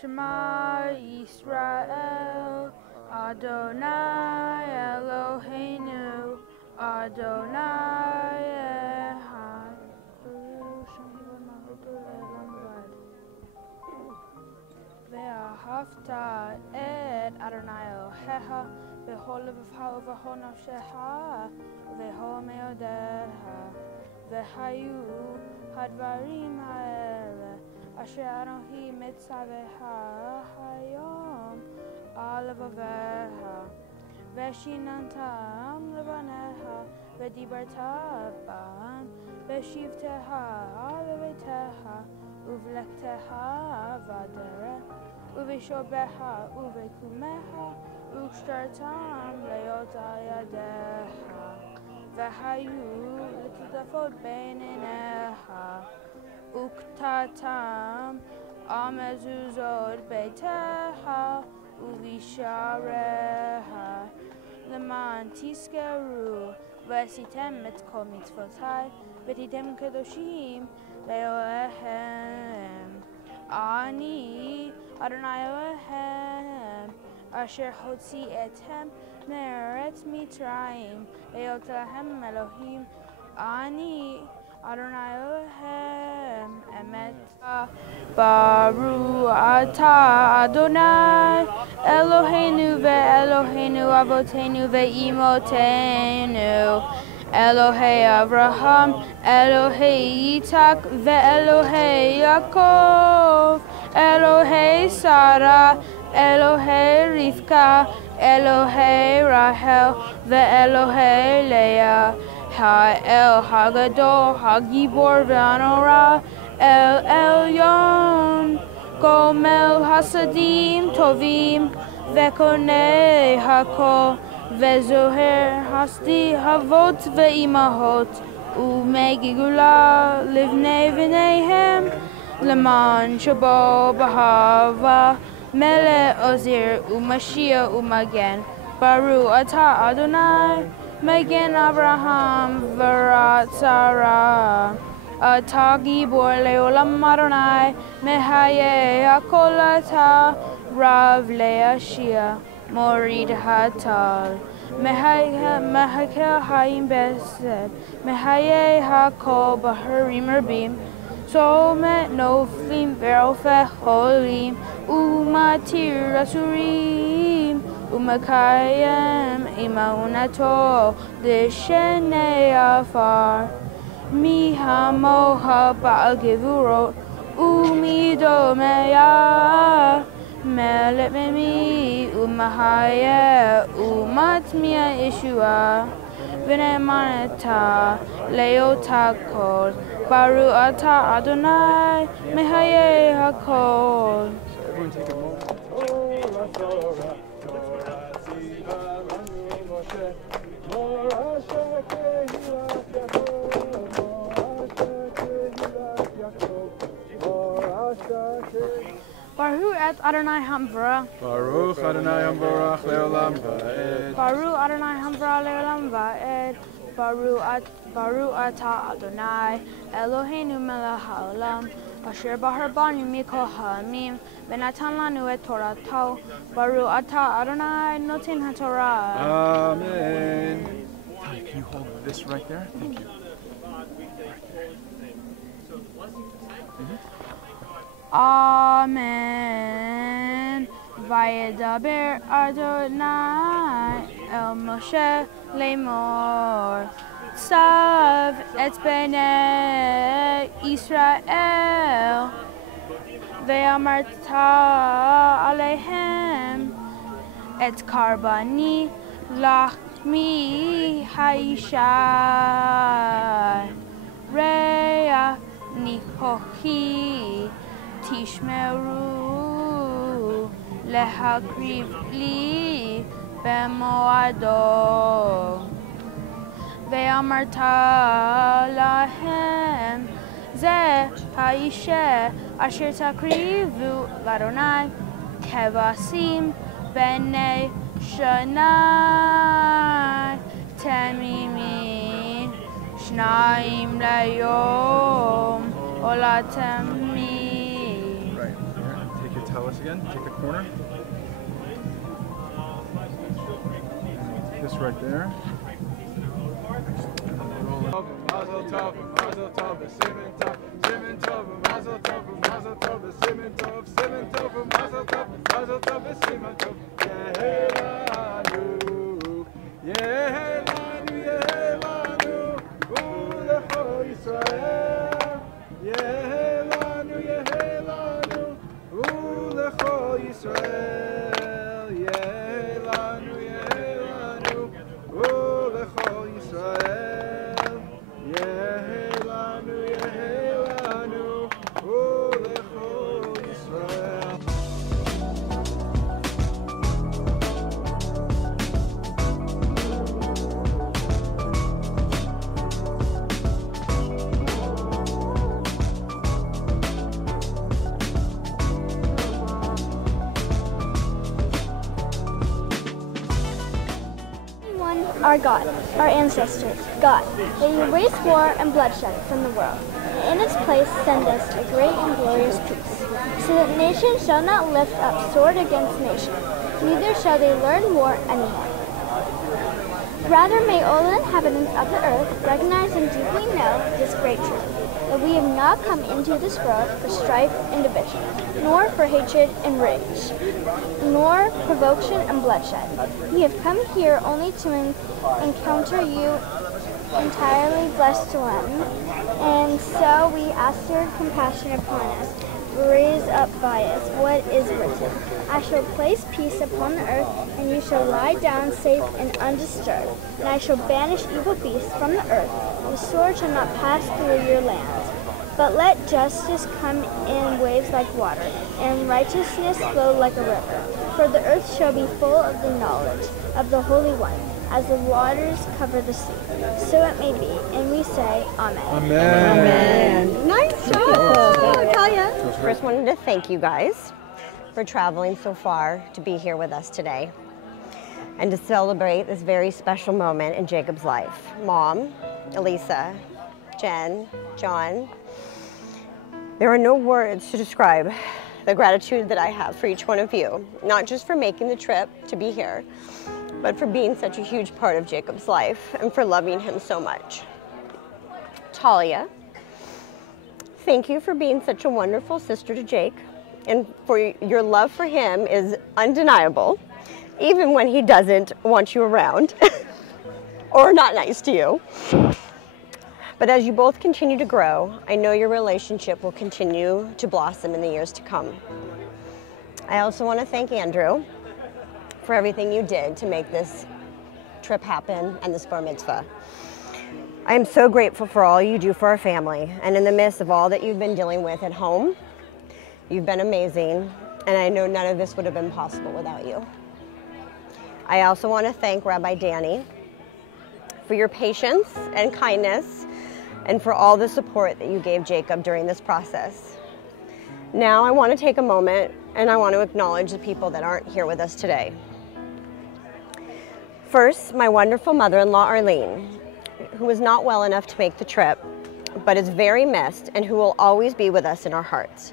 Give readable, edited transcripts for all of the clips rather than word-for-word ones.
Shema Yisrael, Adonai Eloheinu, Adonai Echad. Ve'ahavta et Adonai Elohecha b'chol levavcha u'b'chol nafshecha u'b'chol me'odecha. Ve'hayu hadvarim ha'ele asher Anochi mitzavecha hayom al levavecha. Ve'shinantam levanecha ve'dibarta bam ve'shivtecha levetecha uvlektecha v'aderech u'v'shobecha u'v'kumecha u'shtartam le'ota yadecha. Ve'hayu l'tidafot beinenecha uktatam amezuzot beitecha uvishareha leman tiskeru v'esitem et kol mitzvotai v'titem kedoshim le'olechem. Ani Adonai Elohem asher hotzi etem me'eretz Mitzrayim le'ot lahem Elohim. Ani Adonai Elohem emet. Baruch atah Adonai Eloheinu ve'Eloheinu avotenu ve'imotenu Elohei Avraham Elohei Yitzhak ve'Elohei Yaakov Elohei Sarah Elohei Rivka Elohei Rachel ve'Elohei Leah Ha'el Hagadol Hagibor ve'Anora El Elyon Gomel Hasadim Tovim Vekonei Hakol Vezoher Hasdi Havot Ve'imahot Umegigula Livnei V'neihem Leman Shabo Bahava Mele Ozir Umashia Umagen Baruch atah Adonai Magen Abraham V'ratzara Atah Gibor Leolam Adonai Mehaye Hakol atah Rav Leashia Morid Hatal Mehakel Hayim Besed Mehaye Hakol Baharim Rabim Somet Noflim Verofeh Holim Umatir Asurim Umakayem Imaunato Deshenei Afar Mihamoha Baal Gevurot Umidomeya Melet Memi Umahaya Umatmia Ishua Vinemanata Leotakol Baruch atah Adonai Mehaye Hakol. Everyone take a moment. Baruch et Adonai Hamvra. Baruch Adonai Hamvorach Leolam Va'ed. Baruch Adonai Hamvra Leolam Va'ed. Baruch atah Adonai Eloheinu melech haolam asher bahar banu mikol ha'amim v'natan lanu et Torato. Baruch atah Adonai noten haTorah. Amen. Hi, can you hold this right there? Thank you. Amen. Vayedaber Adonai el Moshe lemor. Sav et bnei Israel ve'amarta alehem et karbani lachmi haishai rea nihochi tishmeru lehakriv li bemoado ve'amarta lahem ze haishe asher takrivu l'Adonai kevasim b'nei shanai temimi shnayim layom olatemim. Right here. Take your towel Once again, take a corner. This right there. Mazel tov, mazel tov, siman tov, siman tov, mazel tov, mazel tov, siman tov, siman tov, mazel tov, siman tov. Yehelanu, yehelanu, yehelanu, ulecho Yisrael. Yehelanu, yehelanu, ulecho Yisrael. Yehelanu, yehelanu, ulecho Yisrael. Yehelanu, yehelanu, ulecho Yisrael. Our God, our ancestors, God, that you erase war and bloodshed from the world, and in its place send us a great and glorious peace, so that nation shall not lift up sword against nation, neither shall they learn war anymore. Rather may all the inhabitants of the earth recognize and deeply know this great truth, that we have not come into this world for strife and division, nor for hatred and rage, nor provocation and bloodshed. We have come here only to encounter you entirely blessed one, and so we ask your compassion upon us. Raise up by us what is written. I shall place peace upon the earth, and you shall lie down safe and undisturbed. And I shall banish evil beasts from the earth. The sword shall not pass through your lands. But let justice come in waves like water, and righteousness flow like a river. For the earth shall be full of the knowledge of the Holy One, as the waters cover the sea. So it may be, and we say, Amen. Amen. Amen. Nice job, Natalia. First, wanted to thank you guys for traveling so far to be here with us today and to celebrate this very special moment in Jacob's life. Mom, Elisa, Jen, John, there are no words to describe the gratitude that I have for each one of you, not just for making the trip to be here, but for being such a huge part of Jacob's life and for loving him so much. Talia, thank you for being such a wonderful sister to Jake, and for your love for him is undeniable, even when he doesn't want you around or not nice to you. But as you both continue to grow, I know your relationship will continue to blossom in the years to come. I also want to thank Andrew for everything you did to make this trip happen and this bar mitzvah. I am so grateful for all you do for our family, and in the midst of all that you've been dealing with at home, you've been amazing, and I know none of this would have been possible without you. I also want to thank Rabbi Danny for your patience and kindness, and for all the support that you gave Jacob during this process. Now I want to take a moment and I want to acknowledge the people that aren't here with us today. First, my wonderful mother-in-law, Arlene, who was not well enough to make the trip, but is very missed and who will always be with us in our hearts.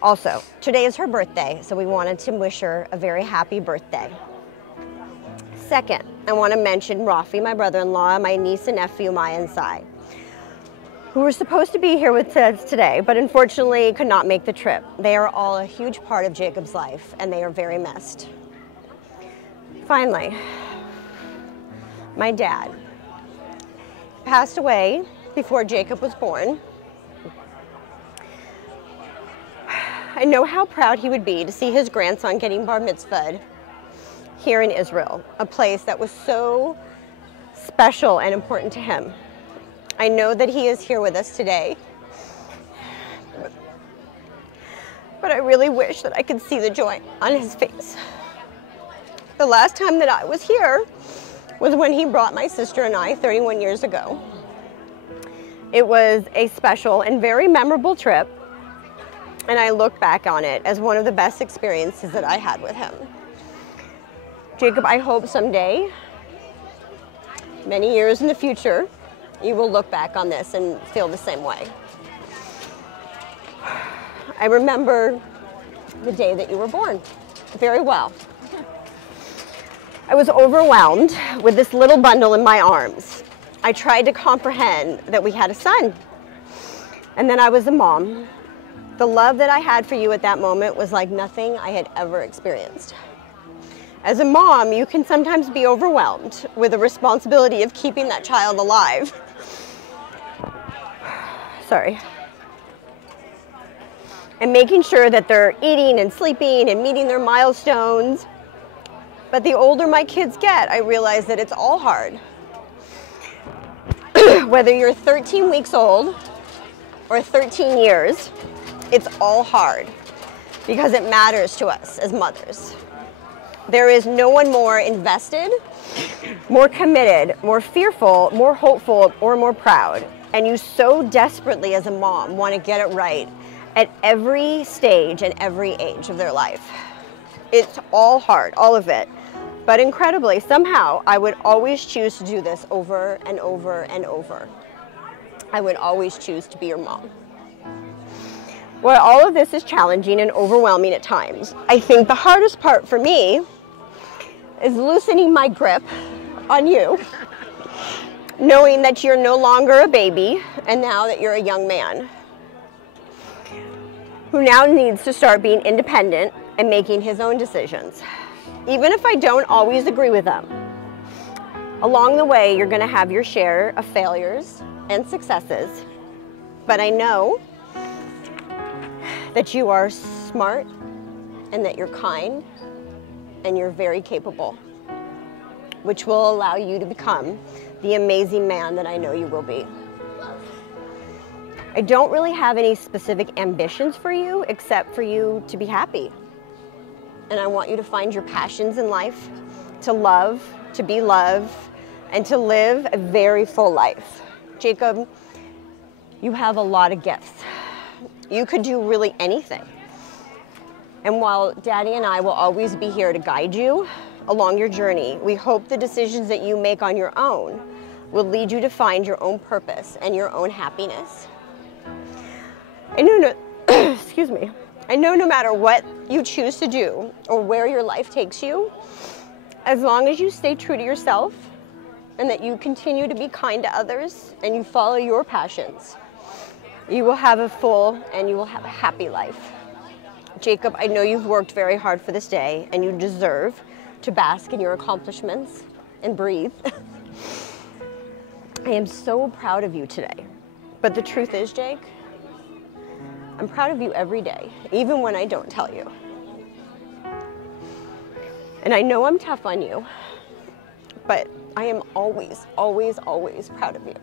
Also, today is her birthday, so we wanted to wish her a very happy birthday. Second, I want to mention Rafi, my brother-in-law, my niece and nephew, Maya and Sai, who were supposed to be here with us today, but unfortunately could not make the trip. They are all a huge part of Jacob's life, and they are very missed. Finally, my dad passed away before Jacob was born. I know how proud he would be to see his grandson getting bar mitzvahed here in Israel, a place that was so special and important to him. I know that he is here with us today, but I really wish that I could see the joy on his face. The last time that I was here was when he brought my sister and I 31 years ago. It was a special and very memorable trip, and I look back on it as one of the best experiences that I had with him. Jacob, I hope someday, many years in the future, you will look back on this and feel the same way. I remember the day that you were born. Very well. I was overwhelmed with this little bundle in my arms. I tried to comprehend that we had a son, and then I was a mom. The love that I had for you at that moment was like nothing I had ever experienced. As a mom, you can sometimes be overwhelmed with the responsibility of keeping that child alive. Sorry. And making sure that they're eating and sleeping and meeting their milestones. But the older my kids get, I realize that it's all hard. Whether you're 13 weeks old or 13 years, it's all hard because it matters to us as mothers. There is no one more invested, more committed, more fearful, more hopeful, or more proud. And you so desperately as a mom want to get it right at every stage and every age of their life. It's all hard, all of it. But incredibly, somehow, I would always choose to do this over and over and over. I would always choose to be your mom. While all of this is challenging and overwhelming at times, I think the hardest part for me is loosening my grip on you, knowing that you're no longer a baby and now that you're a young man who now needs to start being independent and making his own decisions. Even if I don't always agree with them, along the way you're going to have your share of failures and successes, but I know that you are smart and that you're kind and you're very capable, which will allow you to become the amazing man that I know you will be. I don't really have any specific ambitions for you except for you to be happy. And I want you to find your passions in life, to love, to be loved, and to live a very full life. Jacob, you have a lot of gifts. You could do really anything. And while Daddy and I will always be here to guide you along your journey, we hope the decisions that you make on your own will lead you to find your own purpose and your own happiness. Excuse me. I know no matter what you choose to do or where your life takes you, as long as you stay true to yourself and that you continue to be kind to others and you follow your passions, you will have a full and you will have a happy life. Jacob, I know you've worked very hard for this day and you deserve to bask in your accomplishments and breathe. I am so proud of you today. But the truth is, Jake, I'm proud of you every day, even when I don't tell you. And I know I'm tough on you, but I am always, always, always proud of you.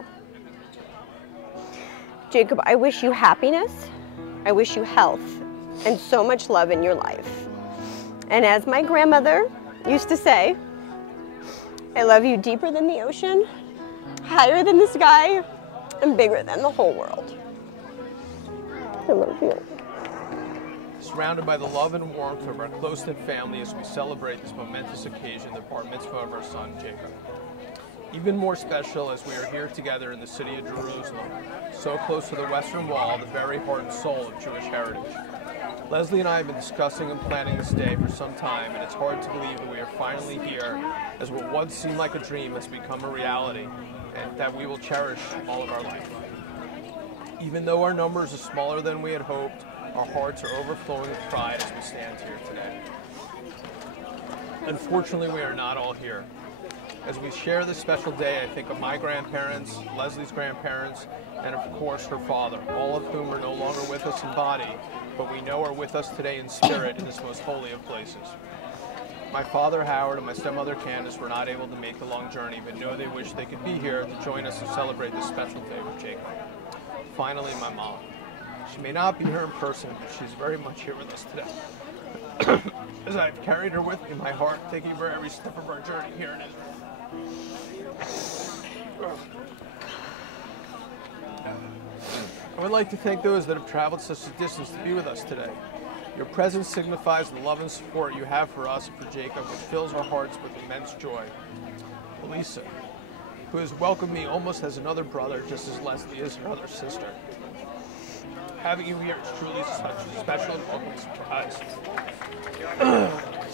Jacob, I wish you happiness, I wish you health, and so much love in your life. And as my grandmother used to say, I love you deeper than the ocean, higher than the sky, and bigger than the whole world. I love you. Surrounded by the love and warmth of our close-knit family as we celebrate this momentous occasion, the bar mitzvah of our son, Jacob. Even more special as we are here together in the city of Jerusalem, so close to the Western Wall, the very heart and soul of Jewish heritage. Leslie and I have been discussing and planning this day for some time, and it's hard to believe that we are finally here, as what once seemed like a dream has become a reality, and that we will cherish all of our life. Even though our numbers are smaller than we had hoped, our hearts are overflowing with pride as we stand here today. Unfortunately, we are not all here. As we share this special day, I think of my grandparents, Leslie's grandparents, and of course her father, all of whom are no longer with us in body, but we know are with us today in spirit in this most holy of places. My father, Howard, and my stepmother, Candace, were not able to make the long journey, but know they wish they could be here to join us and celebrate this special day with Jacob. Finally, my mom. She may not be here in person, but she's very much here with us today. As I've carried her with me in my heart, thanking for every step of our journey here in Israel. I would like to thank those that have traveled such a distance to be with us today. Your presence signifies the love and support you have for us and for Jacob, which fills our hearts with immense joy. Elisa, who has welcomed me almost as another brother, just as Leslie is her other sister. Having you here is truly such a special and welcome surprise.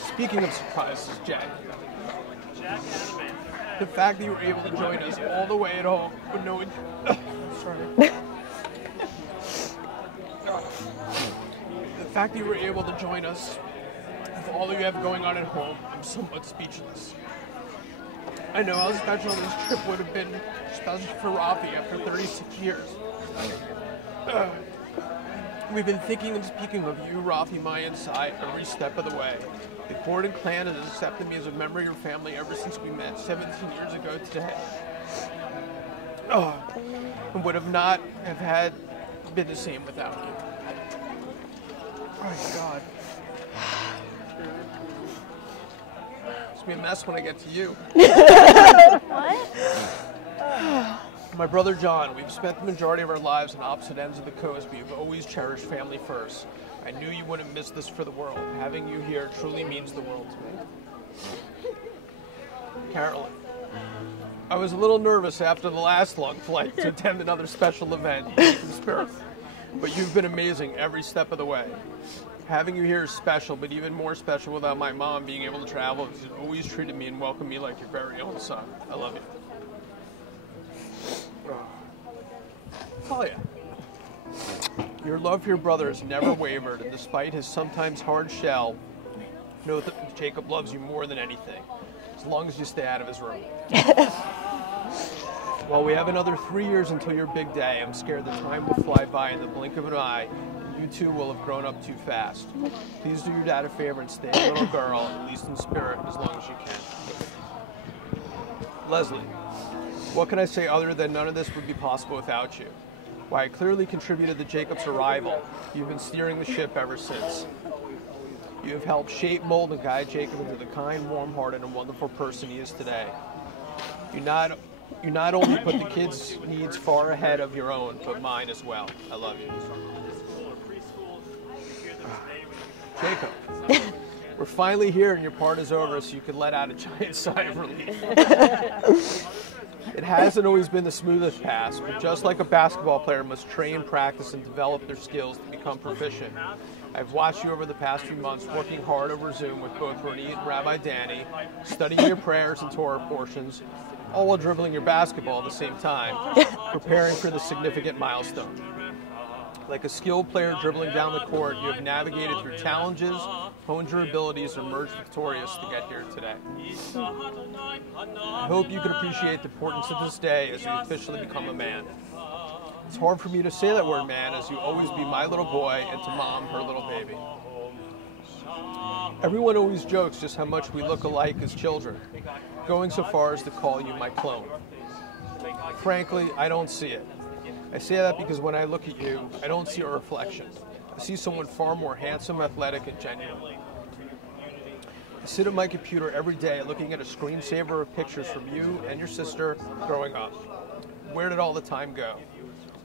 Speaking of surprises, Jack, the fact that you were able to join us all the way at home with no... Sorry. The fact that you were able to join us with all that you have going on at home, I'm somewhat speechless. I know how special this trip would have been, especially for Rafi after 36 years. We've been thinking and speaking of you, Rafi, Maya, and Sai every step of the way. The Gordon clan has accepted me as a member of your family ever since we met 17 years ago today. And would have not have had been the same without you. Oh my God. It's gonna be a mess when I get to you. What? My brother John, we've spent the majority of our lives on opposite ends of the coast, but you've always cherished family first. I knew you wouldn't miss this for the world. Having you here truly means the world to me. Carolyn, I was a little nervous after the last long flight to attend another special event, from Spirit, but you've been amazing every step of the way. Having you here is special, but even more special without my mom being able to travel. She's always treated me and welcomed me like your very own son. I love you. Talia, your love for your brother has never wavered, and despite his sometimes hard shell, know that Jacob loves you more than anything, as long as you stay out of his room. While we have another 3 years until your big day, I'm scared the time will fly by in the blink of an eye, and you two will have grown up too fast. Please do your dad a favor and stay a little girl, at least in spirit, as long as you can. Leslie, what can I say other than none of this would be possible without you? Why, I clearly contributed to Jacob's arrival. You've been steering the ship ever since. You have helped shape, mold, and guide Jacob into the kind, warm-hearted, and wonderful person he is today. You not only put the kids' needs far ahead of your own, but mine as well. I love you. Jacob, we're finally here and your part is over, so you can let out a giant sigh of relief. It hasn't always been the smoothest path, but just like a basketball player must train, practice, and develop their skills to become proficient. I've watched you over the past few months working hard over Zoom with both Ronit and Rabbi Danny, studying your prayers and Torah portions, all while dribbling your basketball at the same time, preparing for the significant milestone. Like a skilled player dribbling down the court, you have navigated through challenges, honed your abilities, and emerged victorious to get here today. I hope you can appreciate the importance of this day as you officially become a man. It's hard for me to say that word man, as you always be my little boy and to mom her little baby. Everyone always jokes just how much we look alike as children, going so far as to call you my clone. Frankly, I don't see it. I say that because when I look at you, I don't see a reflection. I see someone far more handsome, athletic, and genuine. I sit at my computer every day looking at a screensaver of pictures from you and your sister growing up. Where did all the time go?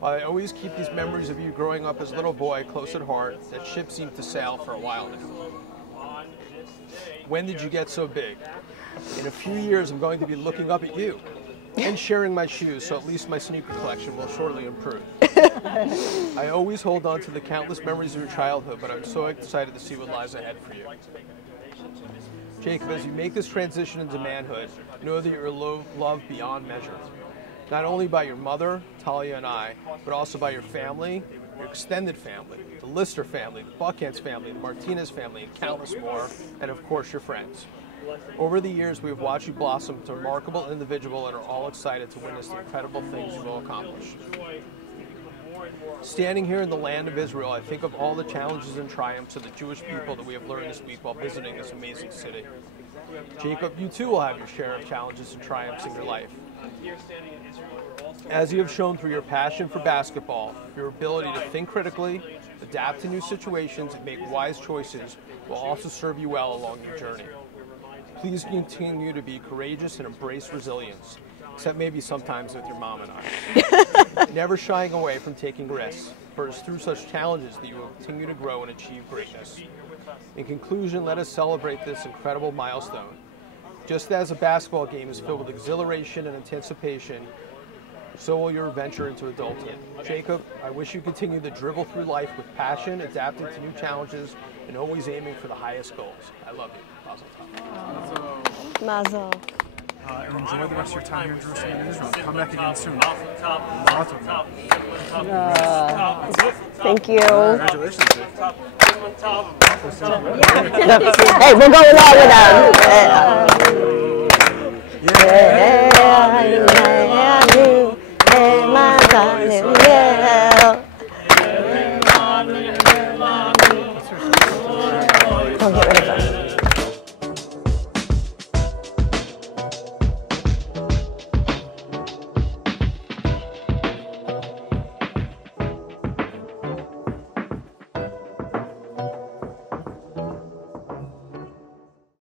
While I always keep these memories of you growing up as a little boy close at heart, that ship seemed to sail for a while now. When did you get so big? In a few years, I'm going to be looking up at you and sharing my shoes, so at least my sneaker collection will shortly improve. I always hold on to the countless memories of your childhood, but I'm so excited to see what lies ahead for you. Jacob, as you make this transition into manhood, know that you're loved beyond measure. Not only by your mother, Talia, and I, but also by your family, your extended family, the Lister family, the Buckhands family, the Martinez family, and countless more, and of course your friends. Over the years, we have watched you blossom into a remarkable individual and are all excited to witness the incredible things you will accomplish. Standing here in the land of Israel, I think of all the challenges and triumphs of the Jewish people that we have learned this week while visiting this amazing city. Jacob, you too will have your share of challenges and triumphs in your life. As you have shown through your passion for basketball, your ability to think critically, adapt to new situations, and make wise choices will also serve you well along your journey. Please continue to be courageous and embrace resilience, except maybe sometimes with your mom and I. Never shying away from taking risks, for it's through such challenges that you will continue to grow and achieve greatness. In conclusion, let us celebrate this incredible milestone. Just as a basketball game is filled with exhilaration and anticipation, So will your venture into adulthood. Jacob, I wish you continue to dribble through life with passion, adapting to new challenges, and always aiming for the highest goals. I love you. Mazel tov. Mazel. And enjoy the rest of your time here in Jerusalem and Israel. Come back again soon. Thank you. Congratulations. Hey, we'll go along with them.